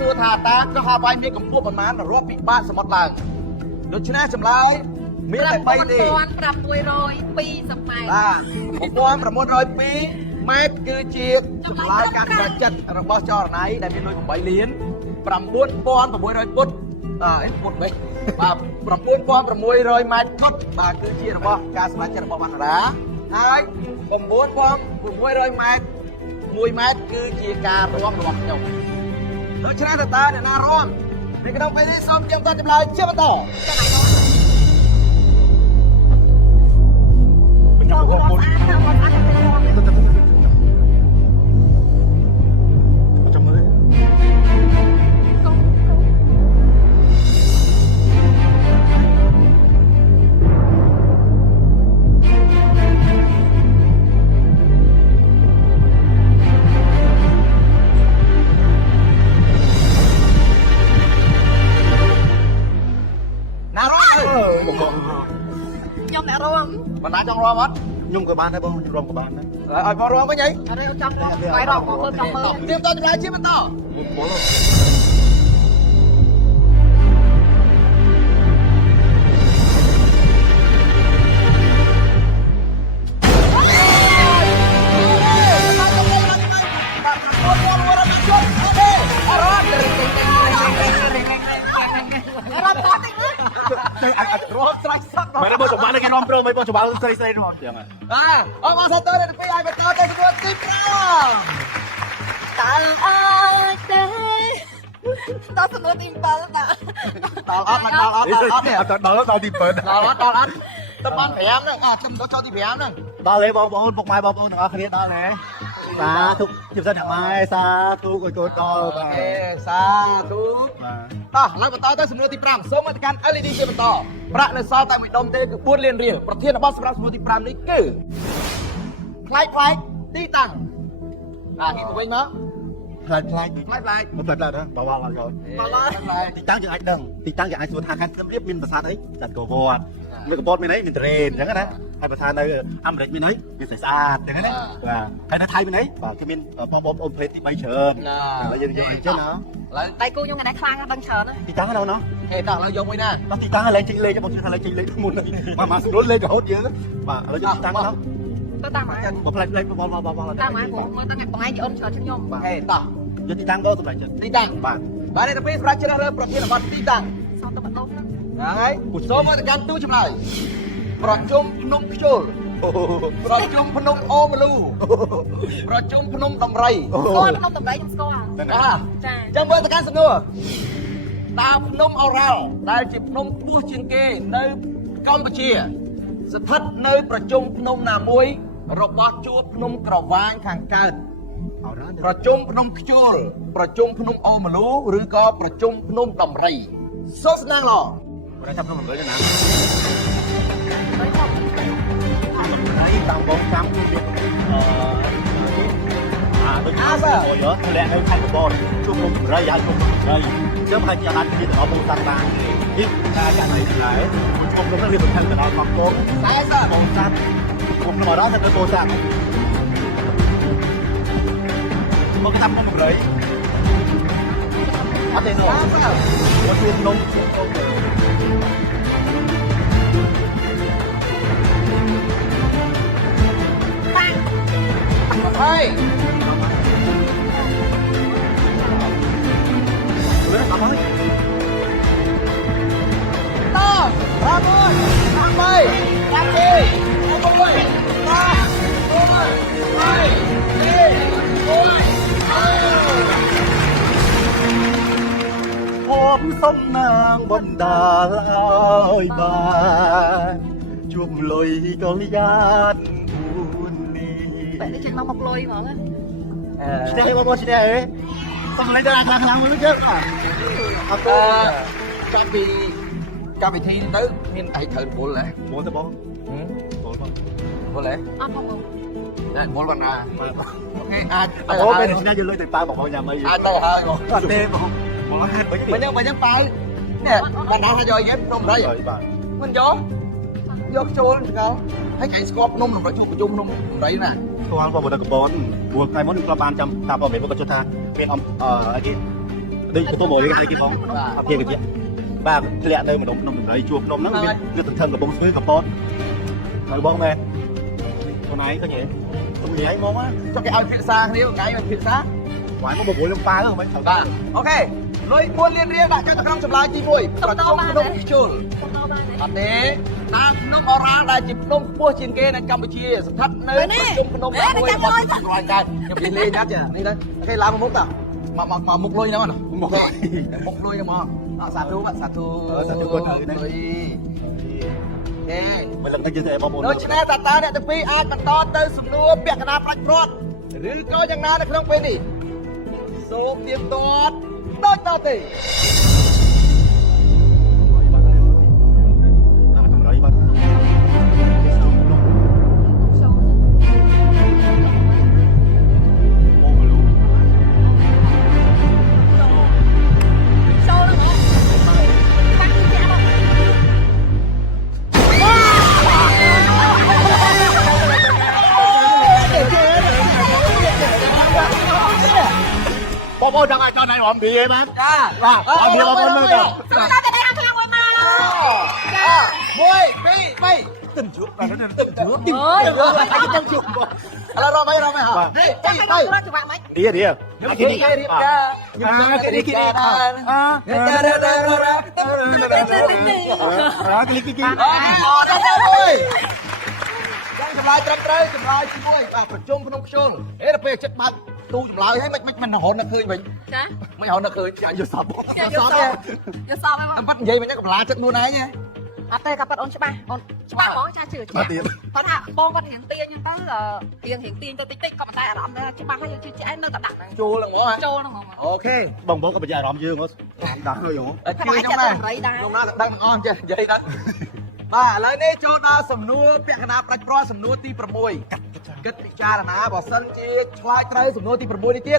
សួរថាតាក៏ហាវ៉ៃមានកម្ពស់ប្រមាណរាប់ពីបាតសមុទ្រឡើងដូច្នេះចម្លើយមានតែ3ទេ 1602 ម៉ែត្រ 1902 ម៉ែត្រគឺជាចម្លើយការសម្រេចចិត្តរបស់ចរណៃដែលមានលុយ8លាន 9,600 ពុតពុតវិញបាទ 9,600 ម៉ែត្រពុតបាទគឺជារបស់ការសម្រេចចិត្តរបស់វណ្ណរាហើយ 9,600 ម៉ែត្រ 1 ម៉ែត្រគឺជាការរួមរបស់ខ្ញុំ ដូច្នេះតើតាអ្នកណារួមនៅក្នុងពេលនេះសូមជម្រាបចម្លើយជាបន្ត Mình không có trong mới. nhưng mẹ ron bạn đã trong rom hết Nhung của bạn đấy bông, rom của bạn đấy. rồi vào rom với nhỉ ở đây trong phải ron còn hơn trong mơ tiếp tục lại chiếc bên to Bố luôn. Mày đã bố chồng bạn là cái rom pro, mấy bố chồng bạn xây rồi. Mà sao tới đây thì ai phải tới đây thì tôi tiếp đó tao ơi tê tao sẽ nói tìm tao đó tao ớt nè Tao tìm bớt. tao ớt tao bán phải em đấy tâm đó cho thì phải em đấy Tao lấy bông một mai bông nó khía tao này. Sa thúc chụp ra thằng mai sa thúc rồi to ok sa thúc ឡើយបន្តទៅសំណួរទី5សូមអធិការ LED ជាបន្តប្រាក់នៅសល់តែមួយដុំទេគឺ4លានរៀលប្រធានបទសម្រាប់សំណួរទី5នេះគឺផ្លែកទីតាំងនេះទៅវិញមក Lại ផ្លែក một thật là đó bảo rồi. Tí tăng cho anh đừng tí tăng cho anh xuống thang khăn tiếp miên và xa đấy giật cổ vò Mấy cái bột bên đấy mình train chẳng hạn đấy. Hay mà than đây âm rịch bên đấy mình phải sạch chẳng hạn đấy. Và hay là thay bên đấy và cái mình bom bom ôm phết thì bay trơn. Bây giờ giờ chứ nó. Tay cô nhung cái này khang đang chờ đó. Thì trắng ở đâu nó? Ê tao lấy dùng đi nè. Nó thì trắng hay lấy chinh lên cho bọn hay lấy chinh lên một này. Mà rút lên cả hốt chứ. Và lấy cho trắng nó. Tôi tao mà. Một lần lên bom là. Tao mà cũng tao nhập ngay ơn chờ chân nhung. Ê tao. Giờ thì trắng có tụi mày chứ. Tí tăng. Bạn này tapi fracture dah protein apa tí tăng. Sao tao bật lâu nữa. Đấy. Số mà tekan tu chấm lại. Projum Phnom Kchul. Projum Phnom Omalu. Projum Phnom Dam Rai. Coi nó tầm đấy trong score à? Dạ. Chẳng với tekanសំណួរតើភ្នំអូរ៉ាល់ដែលជាភ្នំខ្ពស់ជាងគេនៅកម្ពុជាស្ថិតនៅប្រជុំភ្នំណាមួយរបស់ជួរភ្នំក្រវាញខាងកើតប្រជុំភ្នំខ្ជុលប្រជុំភ្នំអូម៉ាលូឬក៏ប្រជុំភ្នំដំរីសួស្ដីឡ Đây thăm nó một cái cho nào. Đấy không? Đấy tao bóng cắm luôn. Tôi sao? Rồi nữa, tôi lẹ đây thay một bò. Chung không rây ăn không rây. Chứ mà nhà ăn thì nó bông tăng tăng. Nhưng ra nhà này thì là không có liên tục thay cái đó mặc cố. Tại sao? Bông tăng. Cùng nó đó thì nó bông tăng. Có cái thăm nó một đấy. Ăn đây rồi. Sao? Nó luôn nông. Hey. To, Ramon, Ramai, Ramai, Ramai, Ramai, hôm sông nàng bần đà lại bà chuông lôi con gian buồn đi. Vậy thì chừng nào một lôi mà á. Chị đây bố chị đây xong lấy ra khang mới chứ. Các vị thi tới miền Tây thời bố lẽ. Bố tới bố. Bố lẽ. Không không không. Đấy, bố lần à. Ok, Bố bên này vô lôi từ ba một nhà mày. Ai tao hơi bố. Còn tên bố. Bố hát mấy cái. Bây giờ phải. Nè, bạn đã hay rồi ghép nôm đấy. Mình vô. Vô chôn sao? Thấy cái scope nôm nó phải chụp chung nôm đấy nè. Không ăn vào một cái bón. Buộc hai món được ban trăm. Ta vào mấy một cái cho tha. Bên ông cái đây tôi ngồi cái cái bóng. Kia cái kia. Ba lẹ đây mà đống nôm đấy chuột nôm nó cái thân là bông dưới cái bón. Rồi bông này. Con này có nhỉ? Không gì ấy món á. Cho cái ao thiện xa nếu cái thiện xa. Quái có một buổi lông pha nữa mấy thằng ta. Ok. Lôi buôn liên riêng lại cho các chụp lại chi mùi. Tập trung nông chul. Tập thế. Ta nông ở ra đây chụp nông cua trên kia này Campuchia thắt nơi tập trung nông nông mùi. Rồi cái nhập đi lên nhá chưa? Đây đây. Cái làm một ta. Mà mục lôi nào nào? Mục lôi nào mà. Satu bạn satu. Satu con đấy. Ok. Mình lần cái gì em mong muốn. ដូច្នេះតាតាអ្នកទាំងពីរអាចបន្តទៅសំណួរពាក់កណ្ដាលផ្ដាច់ព្រាត់ឬក៏យ៉ាងណានៅក្នុងពេលនេះសូមទៀងទាត់ដូចតទៅ Bố đang ai cho này hòm bì em em. Dạ. Hòm bì bố luôn kìa. Sao ra đây ăn thang mà. Môi, bi. Từng trước. Là rồi mày hả? Đi. Đi. Chụp lại chụp lại chuiประชุมพนมชลเอ๊ะไปเช็ดบ้านตู้chụp lạiให้มันหอนน่ะเคยmình ចា ไม่หอนน่ะเคยอย่าสอบ យកសោះហ្នឹង bắt vậy mình nhắc lá chất luôn đấy nha អត់ទេក៏ប៉ាត់អូនច្បាស់ហ្មងចាជឿច្បាស់គាត់ថាបងគាត់រៀងទាញអញ្ចឹងទៅរៀងទាញទៅតិចក៏ប៉ុន្តែអារម្មណ៍ច្បាស់ហើយជឿជាក់នៅតែដាក់ហ្នឹង chua lần nữa hả ចូលហ្នឹងហ្មង ok Bông bố có bây giờ rõm dương nó đặt hơi hổ. chưa trong này trong nó đang ngon chưa vậy đó bà lấy đi cho nó sầm nua bẹt cái nào bạch pro sầm nua ti promoi kết bị cha là ná bỏ sân chi xoay trái sầm nua ti promoi đi tiết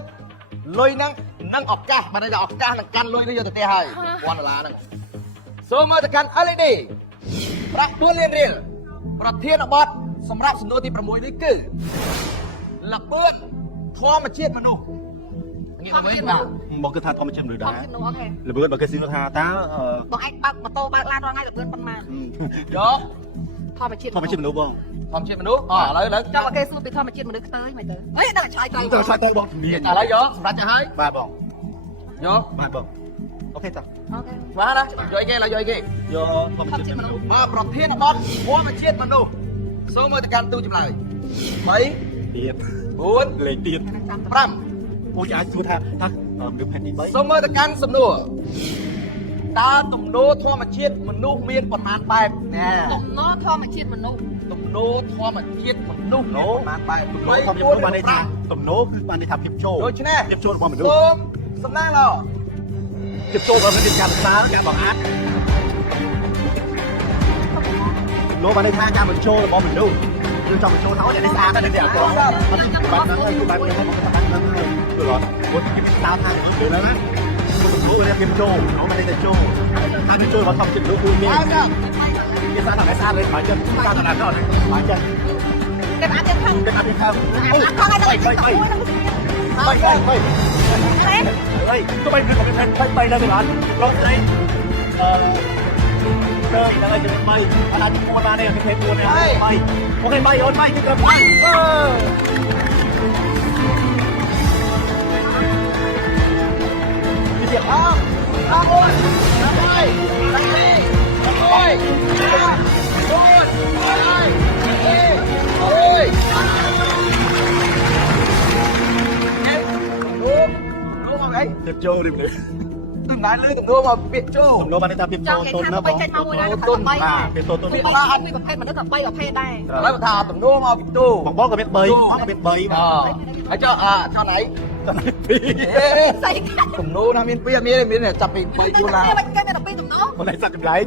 lôi năng ọc ca mà đây là ọc ca là can lôi đi vô từ te hai quan là năng số mơ từ can ở đây đi ប្រាក់4លានរៀលប្រធានបទសម្រាប់សំណួរទី6នេះគឺល្បឿនធម្មជាតិមនុស្សងាកមកវិញបាទ មកគឺថាធម្មជាតិមនុស្សដែរ អូខេ ល្បឿនបើគេស៊ីនោះថាតើ បងឯងបើកម៉ូតូបើកឡានរាល់ថ្ងៃលឿនប៉ុន្មាន យក ធម្មជាតិ ធម្មជាតិមនុស្សបង ធម្មជាតិមនុស្សឥឡូវ ចាំបើគេសួរពីធម្មជាតិមនុស្សខ្ទើយមិនទៅអេដល់ឆ្លើយទៅ ទៅឆ្លើយទៅបងមាន ឥឡូវយកសម្រាប់ចាស់ហើយ បាទបង យក បាទបងអូខេតា អូខេ បាទណាយកអីគេឡើយយកអីគេ យកធម្មជាតិមនុស្ស បើប្រធានបទធម្មជាតិមនុស្សសូមមើលទៅកាន់ទូចម្លើយ3 ទៀត 4 លេខទៀត 5 ពូចអាចសួរថាមានផែនទី3 សូមមើលទៅកាន់សំណួរតើទំនោរធម្មជាតិមនុស្សមានប៉ុន្មានបែបណែ ទំនោរធម្មជាតិមនុស្ស ទំនោរធម្មជាតិមនុស្សមានប៉ុន្មានបែប ទំនោរធម្មជាតិបានន័យថាទំនោរគឺបានន័យថាភាពចូល ដូច្នេះ ភាពចូលរបស់មនុស្ស សូមសំណាងឡោ ភាពចូលរបស់មនុស្សការศึกษาការបង្ហាត់លោកបានន័យថាការបញ្ចូលរបស់មនុស្សយើងចង់បញ្ចូលថាអ្នកនេះស្អាតតែអ្នកនេះអាក្រក់អត់ទីបានហ្នឹងគឺបែបនេះមកថាហ្នឹងហើយគឺអត់គាត់គេស្ដាប់ថាអត់យល់ណាគាត់បញ្ចូលវាភាពចូលនោះមិនได้ចូលថាភាពចូលរបស់ធម្មជាតិមនុស្សគឺមាន ហើយចា៎ គេស្អាតតែស្អាតវិញបើចឹងការតាមដល់បើចឹង គេអាចទៅខាង គេអាចទៅខាង ខាងឲ្យទៅ 3 ទៅបីគឺមិនមានផែន3នៅកន្លងរត់នេះដល់ឲ្យទៅ3អត់អាច4បានទេគេ4នេះ3អូខេ3អូន3គឺត្រឹម3ទៀត អោអោអូនហើយហើយអូយអូនហើយអូយលោកមកអី ទៀតចូលរៀបនេះ ទំនើលើទំនោរមកពាក្យចូល សំណួរបានថាភាព ច ចូល ង់និយាយ ទុន ថា ណា ទៅ បង ចេញមកមួយណាទៅ3 ភាពចូលទុន ពីឥឡូវអត់មានប្រភេទមនុស្សតែ3ប្រភេទដែរ ឥឡូវថាទំនោរមកពីទូ បងបងក៏មាន3បងក៏មាន3បង ហើយចុះចុះណៃ ស្អីកាត់ ទំនោរណាមាន2មានចាប់ពី3 4ឡាន គេមិនគេមានតែ2ទំនោរ បងឯងសាក់ចម្លែក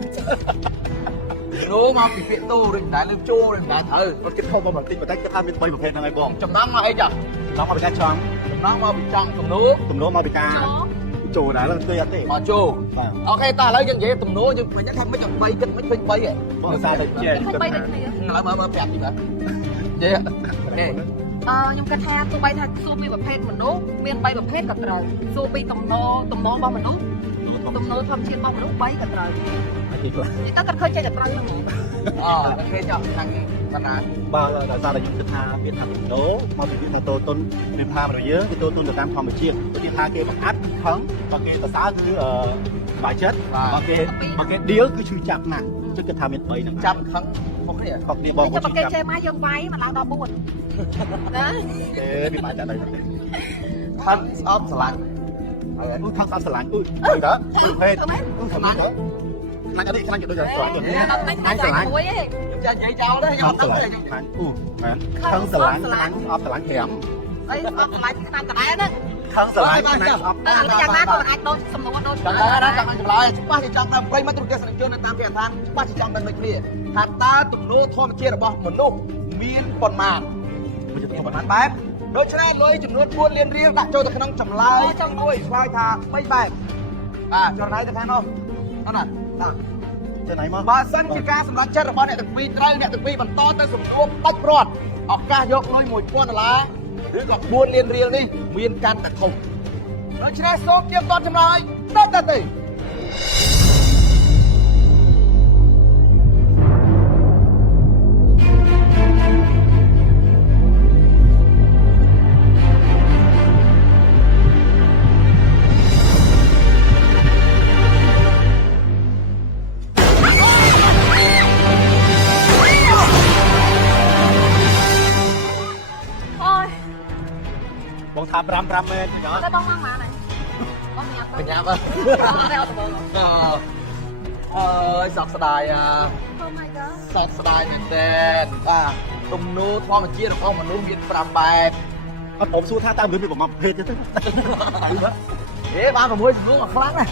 ទំនោរមកពីពាក្យទូឬតែលើចូលឬតែត្រូវ គាត់គិតខុសមកបន្តិចគាត់ថាមាន3ប្រភេទហ្នឹងហើយបង ចំណងមកអីចា ដល់មកពីការចង់ ចំណងមកពីចង់ទំនោរ ទំនោរមកពីការចូលដែរឡើងទៅអត់ទេ មកចូល បាទ អូខេតើឥឡូវយើងនិយាយទំនោរយើងមិនថាមិនចាំ3គិតមិនឃើញ3ហ៎ បងឧស្សាហ៍ទៅជែក 3ដូចគ្នា ឥឡូវមើលប្រាប់ទីបាទនិយាយអូខេ ខ្ញុំគិតថាទោះបីថាសួរពីប្រភេទមនុស្សមាន3ប្រភេទក៏ត្រូវសួរពីទំនោររបស់មនុស្សទំនោរធម្មជាតិរបស់មនុស្ស3ក៏ត្រូវ ហើយទីខ្លះ តែគាត់ឃើញចេះតែត្រូវហ្នឹងហ្មង អូខេចុះខាងនេះបណ្ណា បាទដោយសារតែខ្ញុំគិតថាវាថាទំនោរមកពីថាតូតុនមានថារបស់យើងគឺតូតុនទៅតាមធម្មជាតិដូចថាគេបង្អាត់ខឹងបើគេសរសើរគឺបាយចិត្តបើគេឌីលគឺឈឺចាប់ណាស់ជិតគិតថាមាន3ហ្នឹង ចាប់ខឹងខុសគ្នា ខុសគ្នាបង ចាំគេចេះមកយើងវាយមកឡើងដល់4ណា គេពីបាយតែ ខឹងស្អប់ស្រឡាញ់ហើយ នោះថងសាប់ស្រឡាញ់ទៅទៅភេទ ធ្វើម៉េច ស្រឡាញ់ខ្លាចអត់ខ្លាចដូចស្រឡាញ់ អញស្រឡាញ់មួយឯង ចានិយាយចោលទេខ្ញុំអត់ដឹងទេ ខ្លាញ់ថងស្រឡាញ់អត់ស្រឡាញ់5 អីអត់ស្រឡាញ់ខ្នាតតែហ្នឹង ថងស្រឡាញ់ខ្លាញ់អត់ យ៉ាងណាក៏អាចដូចសំណួរដូច ចាំណាចាំចម្លើយច្បាស់ជាចង់តាមប្រិមត្តទស្សនិកជននៅតាមគេឋានច្បាស់ជាចង់ដឹងដូចគ្នាថាតើទំនោរធម្មជាតិរបស់មនុស្សមានប៉ុន្មានមានប៉ុន្មានបែបដូច្នេះលុយចំនួន4លានរៀលដាក់ចូលទៅក្នុងចម្លើយចំនួនឆ្លើយថា3បែបបាទចរណៃទៅខាងនោះអត់ណា ទៅไหนមក បើសិនជាការសម្រេចចិត្តរបស់អ្នកទាំងពីរត្រូវអ្នកទាំងពីរបន្តទៅសំណួរបាច់ព្រាត់ឱកាសយកលុយ$1000ឬក៏4លានរៀលនេះមានកាន់តែធំដូច្នេះសូមជាបទចម្លើយទៅ អូយ បងថា5មែនទេ តែបងមកមកណាបងញ៉ាំ បញ្ញាប់ អត់ទេអត់ទេ អើយសោកស្ដាយ Oh my god សោកស្ដាយមែនតើបាទទំនោរធម្មជាតិរបស់មនុស្សមាន5បែប អត់ผมសួរថាតើមនុស្សមានប្រមាណប្រភេទទេ ហេបាន6ចំនួនអត់ខ្លាំងណាស់